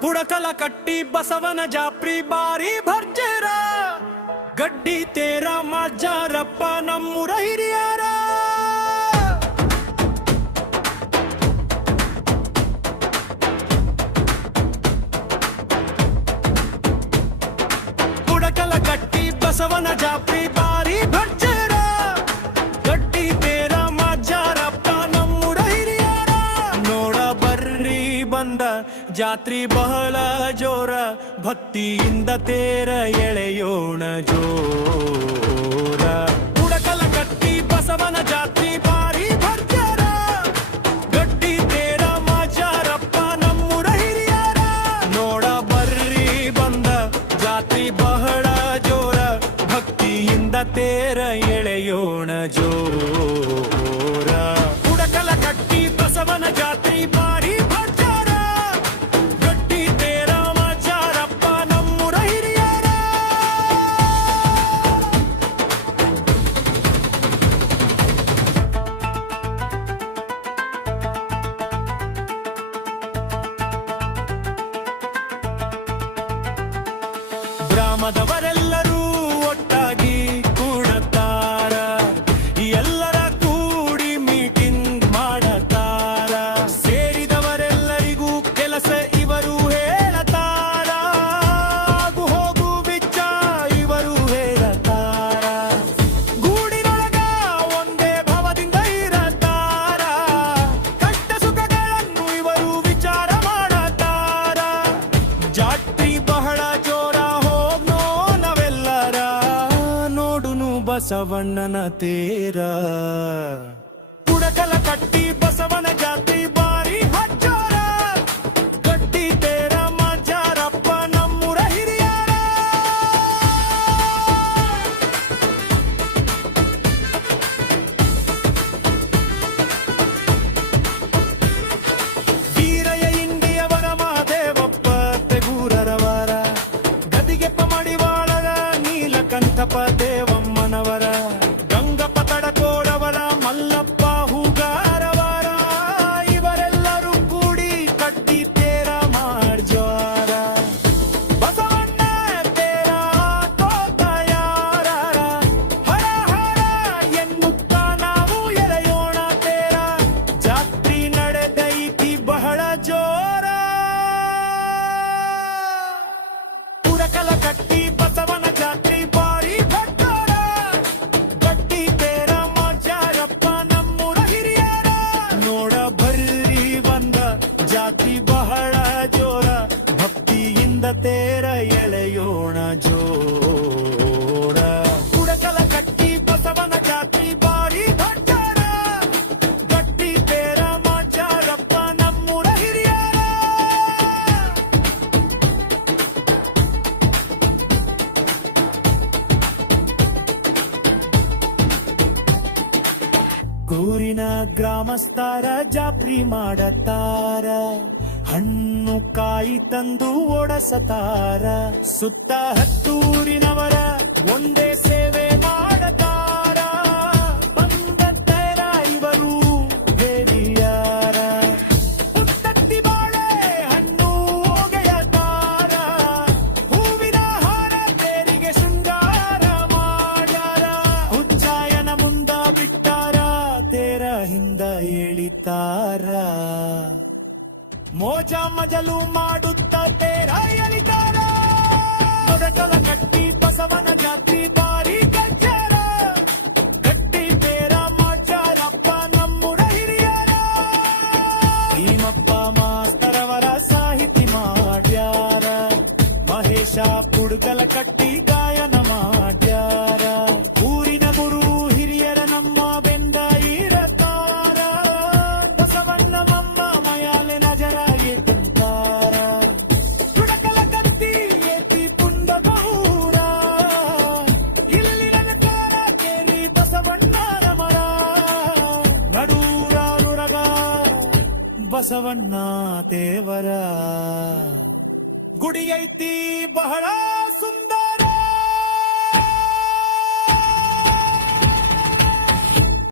ಪುಡಕಲ ಕಟ್ಟಿ ಬಸವನ ಜಾಪ್ರಿ ಬಾರಿ ಭರ್ಜರ ಗಡ್ಡಿ ತೇರ ಮಾಜಾರಪ್ಪ ನಮ್ಮೂರ ಹಿರಿಯರ ಪುಡಕಲ ಕಟ್ಟಿ ಬಸವನ ಜಾಪ್ರಿ ಬಾರಿ ಭರ್ಜರ ಗಡ್ಡಿ ತೇರ ಮಾಜಾರಪ್ಪ ನಮ್ಮೂರ ಹಿರಿಯರ ನೋಡ ಬರ್ರಿ ಬಂದ ಜಾತ್ರಿ ಬಹಳ ಜೋರ ಭಕ್ತಿಯಿಂದ ತೇರ ಎಳೆಯೋಣ ಜೋರ ಪುಡಕಲ ಕಟ್ಟಿ ಬಸವನ ಜಾತ್ರಿ ಬಾರಿ ಭರ್ಜರ ಗಡ್ಡಿ ತೇರ ಮಾಜಾರಪ್ಪ ನಮ್ಮೂರ ಹಿರಿಯರ ನೋಡ ಬರ್ರಿ ಬಂದ ಜಾತ್ರಿ ಬಹಳ ಜೋರ ಭಕ್ತಿಯಿಂದ ತೇರ ಎಳೆಯೋಣ ಜೋರ ಪುಡಕಲ ಕಟ್ಟಿ ಬಸವನ ಜಾತ್ರಿ ಬಾರಿ ಗ್ರಾಮದವರೆಲ್ಲರೂ ಒಟ್ಟಾಗಿ ಕೂಡತಾರ ಎಲ್ಲರ ಕೂಡಿ ಮೀಟಿಂಗ್ ಮಾಡತಾರ ಸೇರಿದವರೆಲ್ಲರಿಗೂ ಕೆಲಸ ಇವರು ಹೇಳತಾರ ಆಗು ಹೋಗು ಬಿಚ್ಚ ಇವರು ಹೇಳತಾರ ಗೂಡಿನೊಳಗ ಒಂದೇ ಭಾವದಿಂದ ಇರತಾರ ಕಷ್ಟ ಸುಖಗಳನ್ನು ಇವರು ವಿಚಾರ ಮಾಡತಾರ ಜಾತ್ರಿ ಬಹಳ ಬಸವಣ್ಣನ ತೇರ ಪುಡಕಲ ಕಟ್ಟಿ ಬಸವನ ಜಾತ್ರಿ ಬಾರಿ ಭರ್ಜರ ಗಟ್ಟಿ ತೇರ ಮಾಜಾರಪ್ಪ ನಮ್ಮೂರ ಹಿರಿಯರ ವೀರಯ್ಯ ಇಂಡಿಯವರ ಮಹಾದೇವಪ್ಪ ತೆಗೂರರವರ ಗದಿಗೆಪ್ಪ ಮಡಿವಾಳರ ನೀಲಕಂಠಪ ದೇವಮ್ಮನವರ ಗಂಗಪ್ಪ ತಡಕೋಡವರ ಮಲ್ಲಪ್ಪ ಹೂಗಾರವರ ಇವರೆಲ್ಲರೂ ಕೂಡಿ ಕಡ್ಡಿ ತೇರ ಮಾಡ್ಜಾರ ಬಸವಣ್ಣ ತೇರ ತೋತಯಾರ ಹರ ಹರ ಎನ್ನುತ್ತ ನಾವು ಎಳೆಯೋಣ ತೇರ ಜಾತ್ರಿ ನಡೆದೈತಿ ಬಹಳ ಜೋರ ಪುಡಕಲ ಕಟ್ಟಿ ಬಸವನ ಜಾತ್ರಿ ಬಾರಿ ಭರ್ಜರ ಗಟ್ಟಿ ತೇರ ಮಾಜಾರಪ್ಪ ನಮ್ಮೂರ ಹಿರಿಯರ ನೋಡ ಬರ್ರಿ ಬಂದ ಜಾತ್ರಿ ಬಹಳ ಜೋರ ಭಕ್ತಿಯಿಂದ ತೇರ ಎಳೆಯೋಣ ಜೋರ ಪುಡಕಲ ಕಟ್ಟಿ ಬಸವನ ಜಾತ್ರಿ ಬಾರಿ ಭರ್ಜರ ಗಟ್ಟಿ ತೇರ ಮಾಜಾರಪ್ಪ ನಮ್ಮೂರ ಹಿರಿಯರ ಊರಿನ ಗ್ರಾಮಸ್ಥರ ಜಾತ್ರಿ ಮಾಡತಾರ ಹಣ್ಣು ಕಾಯಿ ತಂದು ಓಡಸತಾರ ಸುತ್ತ ಹತ್ತೂರಿನವರ ಒಂದೇ ಸೇವೆ ಮಾಡತಾರ ಬಂದ ತೇರ ಇವರು ಹಿರಿಯರ ಉತ್ತತ್ತಿ ಬಾಳೆ ಹಣ್ಣು ಒಗೆಯತಾರ ಹೂವಿನ ಹಾರ ತೇರಿಗೆ ಶೃಂಗಾರ ಮಾಡ್ಯಾರ ಉಜ್ಜಾಯನ ಮುಂದ ಬಿಟ್ಟಾರ ತೇರ ಹಿಂದ ಎಳಿತಾರ ಮೋಜ ಮಜಲು ಮಾಡುತ್ತ ತೇರ ಎಳಿತಾರ ಪುಡಕಲ ಕಟ್ಟಿ ಬಸವನ ಜಾತ್ರಿ ಬಾರಿ ಗಜ್ಜರ ಗಟ್ಟಿ ತೇರ ಮಾಜಾರಪ್ಪ ನಮ್ಮೂರ ಹಿರಿಯರ ಭೀಮಪ್ಪ ಮಾಸ್ತರವರ ಸಾಹಿತಿ ಮಾಡ್ಯಾರ ಮಹೇಶ ಪುಡಕಲ ಕಟ್ಟಿ ಗಾಯನ ಮಾಡ್ಯಾರ ಊರಿನ ಗುರು ಹಿರಿಯರ ನಮ್ಮ ಬೆಂದ ಇರತಾರ ಬಸವಣ್ಣ ಮಮ್ಮ ಮಯಾಲೆ ನಜರಾಗಿ ತುಂಬ್ತಾರ ಪುಡಕಲ ಕತ್ತಿ ಏತಿ ಪುಂಡ ಬಹುರ ಇಲ್ಲಿ ನನತಾರ ಕೇರಿ ಬಸವಣ್ಣನ ಮರ ನಡೂರಾರುರಗ ಬಸವಣ್ಣ ತೇವರ ಗುಡಿ ಐತಿ ಬಹಳ